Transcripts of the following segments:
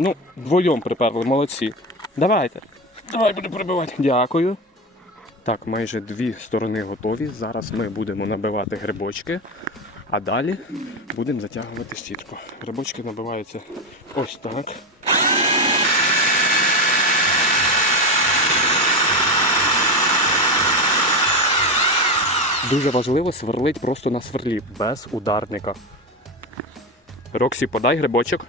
Ну, вдвоєм приперли, молодці. Давайте. Давай буду прибивати. Дякую. Так, майже дві сторони готові. Зараз ми будемо набивати грибочки, а далі будемо затягувати сітку. Грибочки набиваються ось так. Дуже важливо сверлить просто на сверлі без ударника. Роксі, подай грибочок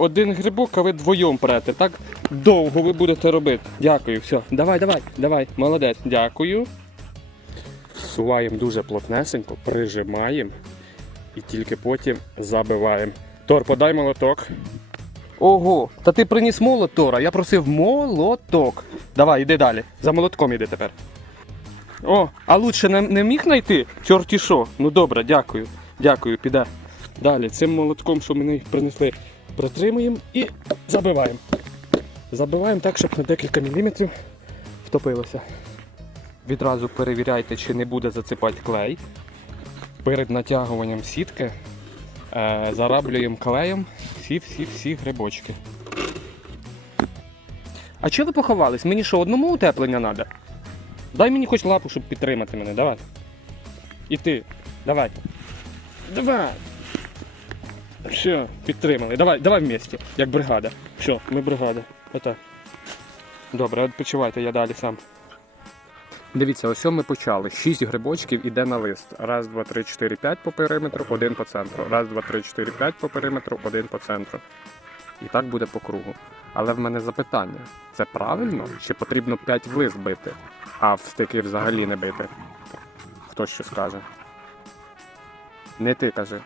один грибок, а ви двоєм прете. Так довго ви будете робити. Дякую, все. Давай, давай, давай. Молодець. Дякую. Суваємо дуже плотнесенько, прижимаємо і тільки потім забиваємо. Тор, подай молоток. Ого, та ти приніс молот, Тора. Я просив молоток. Давай, іди далі. За молотком іди тепер. О, а лучше не, не міг знайти? Чорті що. Ну добре, дякую. Дякую, піде. Далі, цим молотком, що мені принесли протримуємо і забиваємо. Забиваємо так, щоб на декілька міліметрів втопилося. Відразу перевіряйте, чи не буде заципати клей. Перед натягуванням сітки е, зараблюємо клеєм всі-всі-всі грибочки. А чого ви поховались? Мені що, одному утеплення треба? Дай мені хоч лапу, щоб підтримати мене. Давай. І ти. Давай. Давай. Все, підтримали. Давай, давай вместе, як бригада. Все, ми бригада. Отак. Добре, відпочивайте, я далі сам. Дивіться, ось ми почали. Шість грибочків іде на лист. Раз, два, три, чотири, п'ять по периметру, один по центру. Раз, два, три, чотири, п'ять по периметру, один по центру. І так буде по кругу. Але в мене запитання: це правильно? Чи потрібно 5 в лист бити, а в стики взагалі не бити? Хто що скаже? Не ти каже.